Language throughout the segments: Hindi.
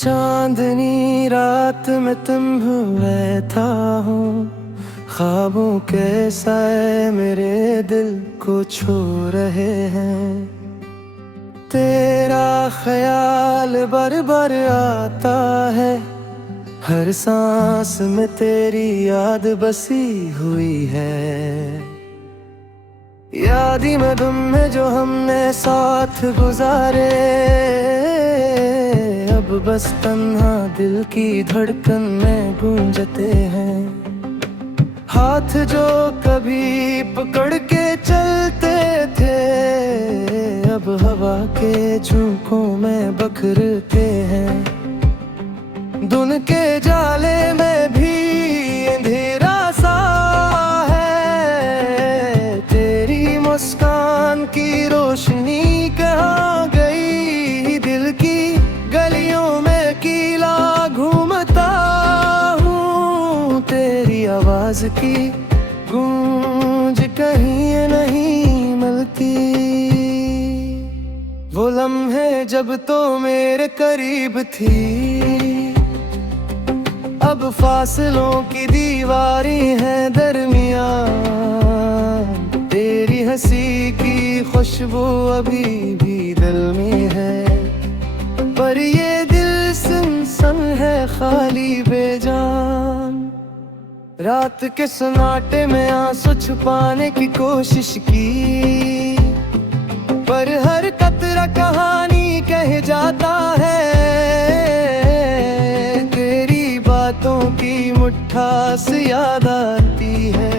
चांदनी रात में तुम बैठा हूँ, ख्वाबों के साए मेरे दिल को छू रहे हैं। तेरा ख्याल बार बार आता है, हर सांस में तेरी याद बसी हुई है। यादी में तुम है जो हमने साथ गुजारे, अब बस तन्हा दिल की धड़कन में गूंजते हैं। हाथ जो कभी पकड़ के चलते थे, अब हवा के झोंकों में बखरते हैं। धुन के जाले में भी अंधेरा सा है, तेरी मुस्कान की रोशनी कहाँ गई। दिल की गलियों में कीला घूमता हूँ, तेरी आवाज की गूंज कहीं नहीं मिलती। वो लम्हे जब तो मेरे करीब थी, अब फासलों की दीवारें हैं दरमियान। तेरी हंसी की खुशबू अभी भी दिल में है, पर ये दिल सुनसान है, खाली बेजान। रात के सन्नाटे में आंसू छुपाने की कोशिश की, पर हर कतरा कहानी कह जाता है। तेरी बातों की मुट्ठास याद आती है,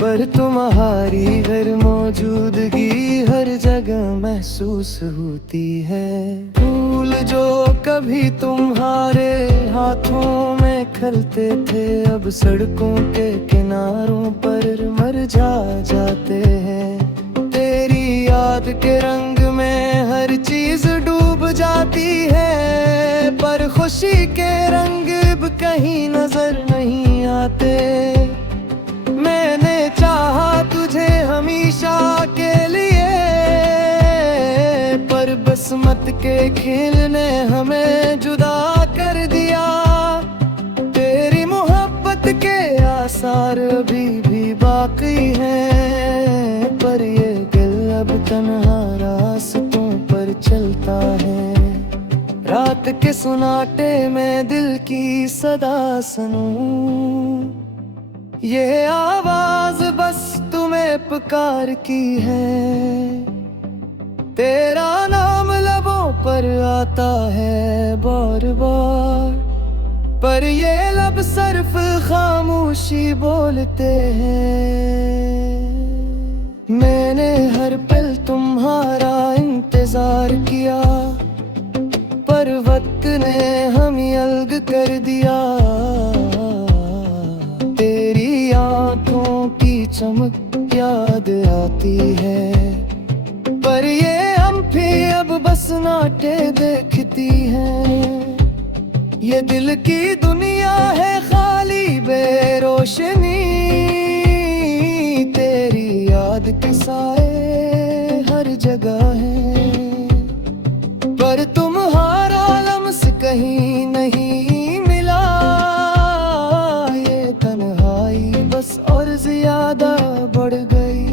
पर तुम्हारी हर मौजूदगी हर जगह महसूस होती है। फूल जो कभी तुम्हारे हाथों में खिलते थे, अब सड़कों के किनारों पर मरझा जाते हैं। तेरी याद के रंग में हर चीज डूब जाती है, पर खुशी के रंग अब कहीं नजर नहीं आते। मैंने चाहा तुझे हमेशा के लिए, पर बसमत के खेल ने हमें जुदा कर दिया। तेरी मोहब्बत के आसार अभी भी बाकी हैं, पर ये दिल अब तन्हा रास्तों पर चलता है। रात के सुनाटे में दिल की सदा सुनूं, ये आवाज बस तुम्हें पुकार की है। तेरा नाम लबों पर आता है बार बार, पर ये लब सिर्फ खामोशी बोलते हैं। मैंने हर पल तुम्हारा इंतजार किया, पर वक्त ने हमें अलग कर दिया। तेरी आंखों की चमक याद आती है, पर ये आंखें अब बस नाटे देखती हैं। ये दिल की दुनिया है खाली बेरोशनी, तेरी याद के साए हर जगह है, पर तुम्हारा लम्स कहीं नहीं मिला। ये तन्हाई बस और ज्यादा बढ़ गई।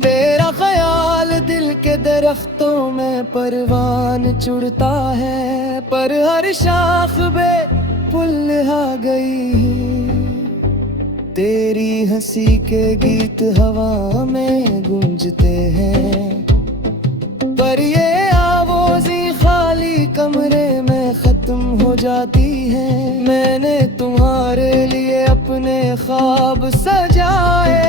तेरा ख्याल दिल के दरख्तों में परवान चुड़ता है, पर हर शाख बे फूल आ गई। तेरी हंसी के गीत हवा में गूंजते हैं, पर ये आवाज़ी खाली कमरे में खत्म हो जाती है। मैंने तुम्हारे लिए अपने ख्वाब सजाए,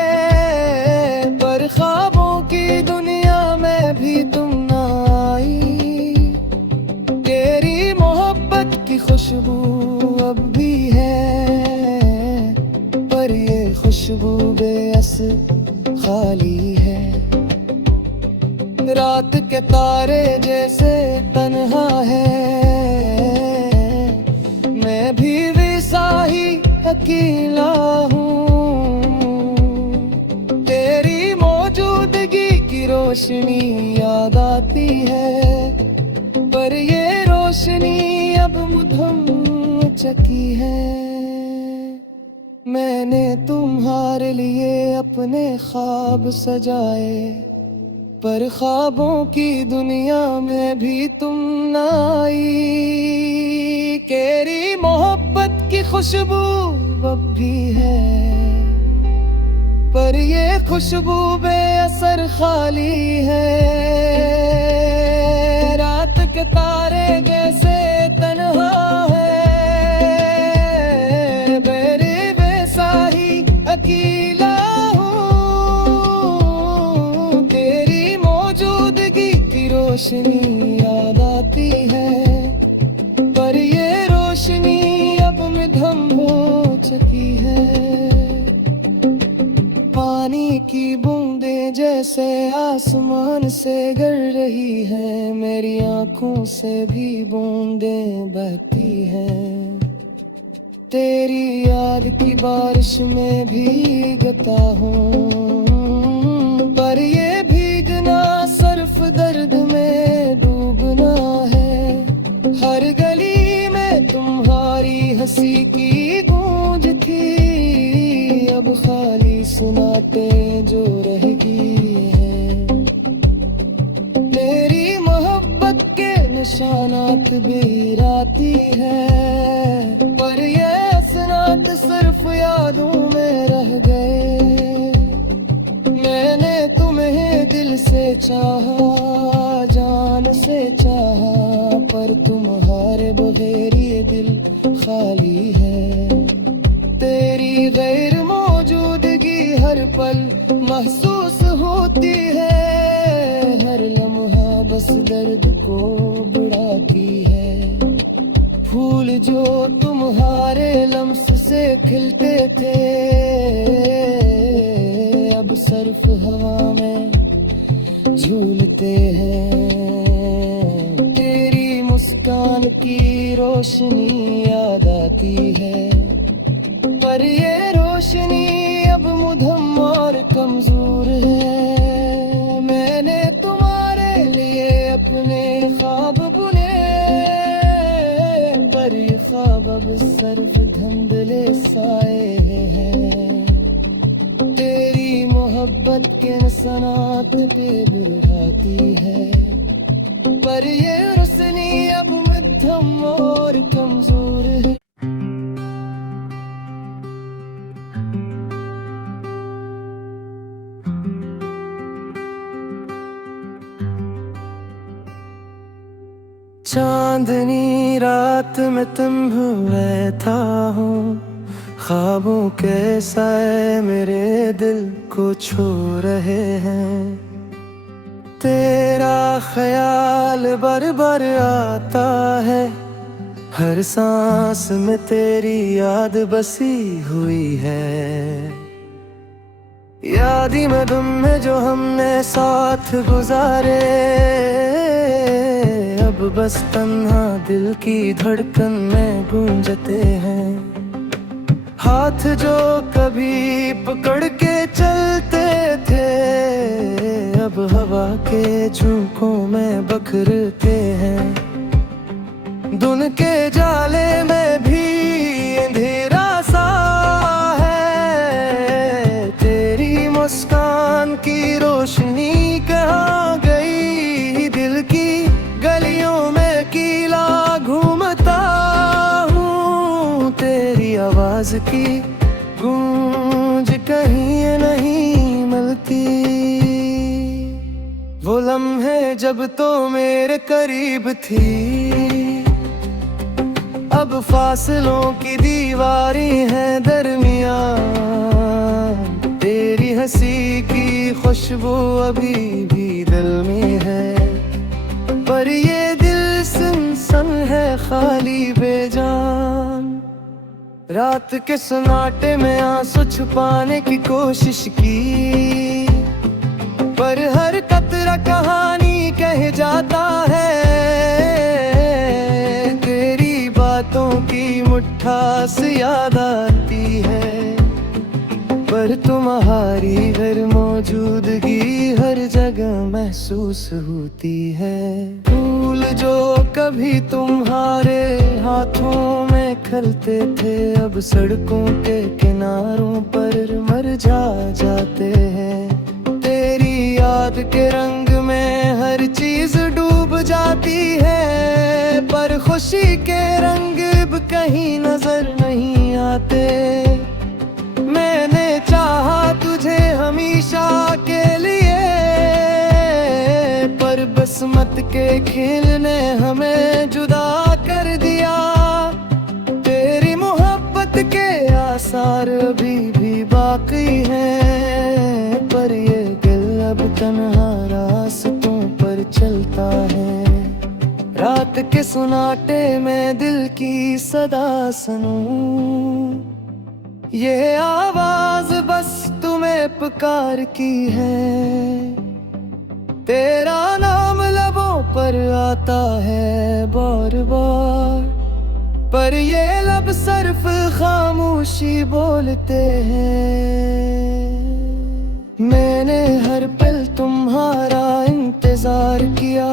पर ख्वाबों की दुनिया में भी तुम ना आई। तेरी मोहब्बत की खुशबू अब भी है, पर ये खुशबू बेअस खाली है। रात के तारे जैसे तन्हा है, मैं भी वैसा ही अकेला हूँ। तेरी मौजूदगी की रोशनी याद आती है, पर ये रोशनी अब मुधम चकी है। मैंने तुम्हारे लिए अपने ख्वाब सजाए, पर ख्वाबों की दुनिया में भी तुम न आई। तेरी मोहब्बत की खुशबू अब भी है, पर ये खुशबू बेअसर खाली है। रात के तारे जैसे तन्हा है, मेरे वैसा ही अकेला हूँ। तेरी मौजूदगी की रोशनी याद आती है, पर ये रोशनी अब मिधम हो चुकी है। पानी की बूंदें जैसे आसमान से गिर रही है, मेरी आंखों से भी बूंदें बहती हैं। तेरी याद की बारिश में भीगता हूँ, पर ये भीगना सिर्फ दर्द में डूबना है। हर गली में तुम्हारी हंसी की गूंज थी, अब खाली सुनाते जो रह गई है। मेरी मोहब्बत के निशानात भी राती है, पर ये असनात सिर्फ यादों में रह गए। मैंने तुम्हें दिल से चाहा, जान से चाहा, पर तुम्हारे बगैर ये दिल खाली है। तेरी गैर मौजूदगी हर पल महसूस होती है, हर लम्हा बस दर्द को बढ़ाती है। फूल जो तुम्हारे लम्स से खिलते थे, अब सिर्फ हवा में झूलते हैं। तेरी मुस्कान की रोशनी याद आती है, पर ये रोशनी अब मुधम और कमजोर है। मैंने तुम्हारे लिए अपने ख्वाब बुने, पर ये ख्वाब अब सिर्फ धुंधले साए हैं। तेरी मोहब्बत के निशानात पे बुराती है, पर ये रोशनी अब मध्यम और कमजोर है। चांदनी रात में तुम बैठा हूँ, ख्वाबों के साए मेरे दिल को छू रहे हैं। तेरा ख्याल बार बार आता है, हर सांस में तेरी याद बसी हुई है। याद ही में तुम है जो हमने साथ गुजारे, अब बस तन्हा दिल की धड़कन में गूंजते हैं। हाथ जो कभी पकड़ के चलते थे, अब हवा के झोंकों में बखरते हैं। धुन के जाले में भी अंधेरा सा है, तेरी मुस्कान की रोशनी कहाँ गई। दिल की गलियों में कीला घूमता हूँ, तेरी आवाज की गूंज कहीं नहीं मिलती। वो लम्हे जब तो मेरे करीब थी, अब फासलों की दीवारें हैं दरमियान। तेरी हंसी की खुशबू अभी भी दिल में है, पर ये दिल सुनसान है खाली बेजान। रात के सन्नाटे में आंसू छुपाने की कोशिश की, पर हर कतरा कहानी कह जाता है। तेरी बातों की मुट्ठास याद आती है, पर तुम्हारी हर मौजूदगी हर जगह महसूस होती है। फूल जो कभी तुम्हारे हाथों में खिलते थे अब सड़कों के किनारों पर मरझा जाते हैं। तेरी याद के रंग में हर चीज डूब जाती है, पर खुशी के रंग अब कहीं नजर नहीं आते। मैंने चाहा तुझे हमेशा के लिए, पर बसमत के खेल ने हमें जुदा कर दिया। तेरी मोहब्बत के आसार अभी भी बाकी हैं, पर ये दिल अब तन्हा रास्तों पर चलता है। रात के सुनाटे में दिल की सदा सुनूं, ये आवाज बस तुम्हें पुकार की है। तेरा नाम लबों पर आता है बार बार, पर ये लब सिर्फ खामोशी बोलते हैं। मैंने हर पल तुम्हारा इंतजार किया,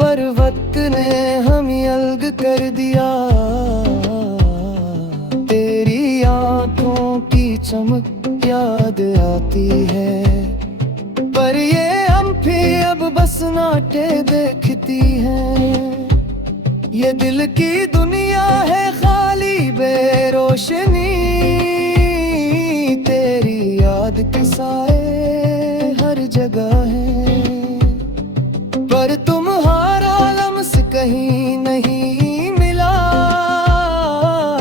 पर वक्त ने हमें अलग कर दिया। तेरी आंखों की चमक याद आती है, पर ये भी अब बस नाटे देखती हैं। ये दिल की दुनिया है खाली बेरोशनी, तेरी याद के साए हर जगह है, पर तुम्हारा लम्स कहीं नहीं मिला।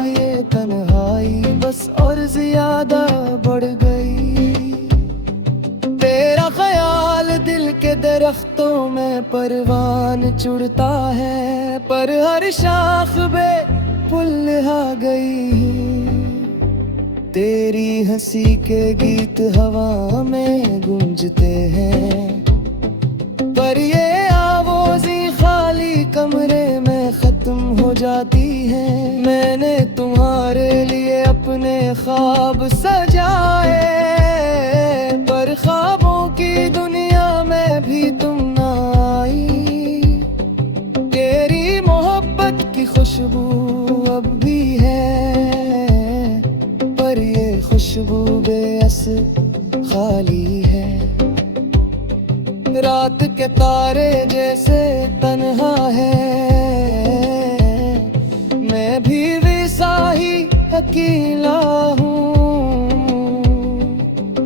ये तन्हाई बस और ज्यादा बढ़ गई। तेरा ख्याल दिल के दरख्तों में परवान चुड़ता है, पर हर शाख बे फूल आ गई। तेरी हंसी के गीत हवा में गूंजते हैं, पर ये आवाज़ी खाली कमरे में खत्म हो जाती है। मैंने तुम्हारे लिए अपने ख्वाब सजाए, पर ख्वाबों की दुनिया में भी तुम ना आई। तेरी मोहब्बत की खुशबू अब भी है, पर ये खुशबू बेअस खाली है। रात के तारे जैसे तन्हा है, मैं भी वैसा ही अकेला हूँ।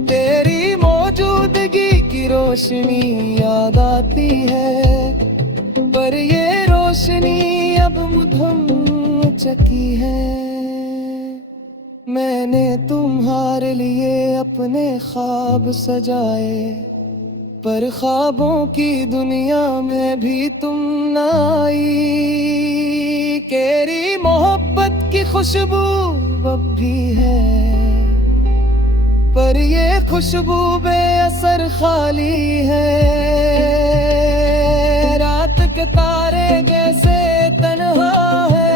तेरी मौजूदगी की रोशनी याद आती है, पर ये रोशनी अब मुधम चकी है। मैंने तुम्हारे लिए अपने ख्वाब सजाए, पर ख्वाबों की दुनिया में भी तुम न आई। तेरी मोहब्बत की खुशबू अब भी है, पर ये खुशबू बेअसर खाली है। रात के तारे जैसे तन्हा है,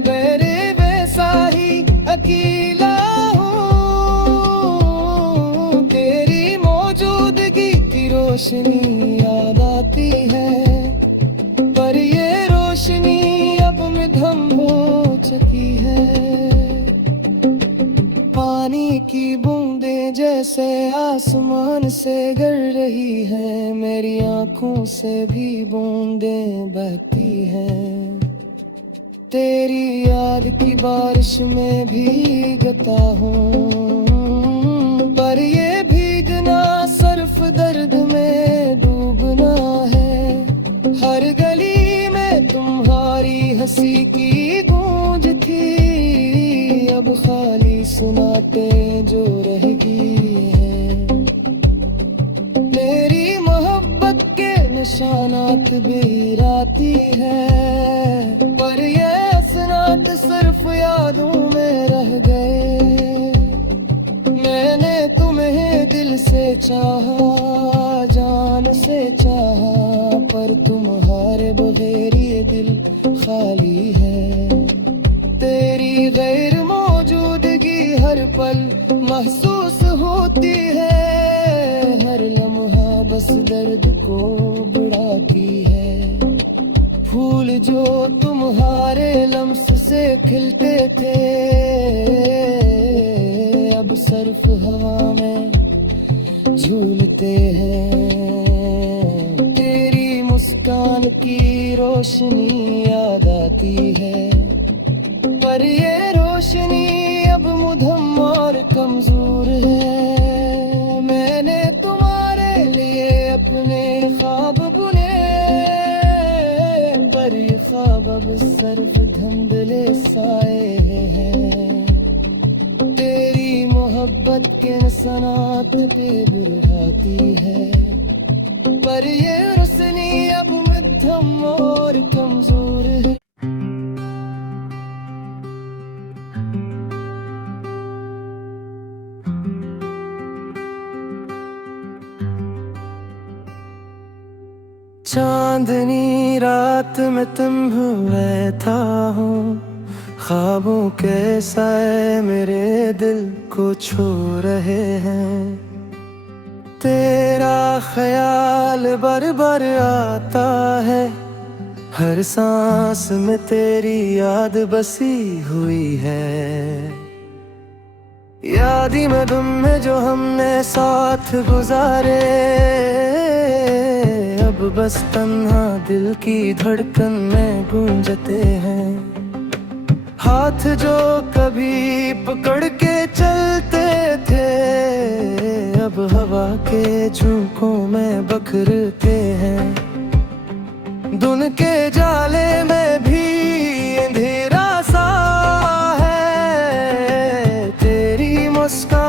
मेरे वैसा ही अकेला रोशनी याद आती है, पर ये रोशनी अब मध्यम हो चुकी है। पानी की बूंदें जैसे आसमान से गिर रही है, मेरी आंखों से भी बूंदें बहती हैं। तेरी याद की बारिश में भीगता हूँ, पर ये भीगना सिर्फ दर्द में डूबना है। हर गली में तुम्हारी हंसी की गूंज थी, अब खाली सुनाते जो रह गई है। मेरी मोहब्बत के निशानात भी राती है, पर ये असनात सिर्फ यादों में रह गए। मैंने तुम्हें दिल से चाहा, जान से चाहा, पर तुम्हारे बगैर ये दिल खाली है। तेरी गैर मौजूदगी पल महसूस होती है, हर लम्हा बस दर्द को बढ़ाती है। फूल जो तुम्हारे लम्स से खिलते थे, अब सर्फ हवा में झूलते हैं। तेरी मुस्कान की रोशनी याद आती है, पर ये रोशनी अब मुधम और कमजोर है। मैंने तुम्हारे लिए अपने ख्वाब बुने, पर ये ख्वाब अब सिर्फ धुंधले साए हैं। तेरी मोहब्बत के सनात पे बुलहाती है, पर ये रोशनी अब मध्यम और कमजोर है। चांदनी रात में तुम बैठा हो, ख्वाबों के साए मेरे दिल को छू रहे हैं। तेरा ख्याल बार बार आता है, हर सांस में तेरी याद बसी हुई है। यादी में तुम जो हमने साथ गुजारे, अब बस तन्हा दिल की धड़कन में गूंजते हैं। हाथ जो कभी पकड़ के चलते थे, अब हवा के झोंकों में बखरते हैं। धुन के जाले में भी अंधेरा सा है, तेरी मुस्कान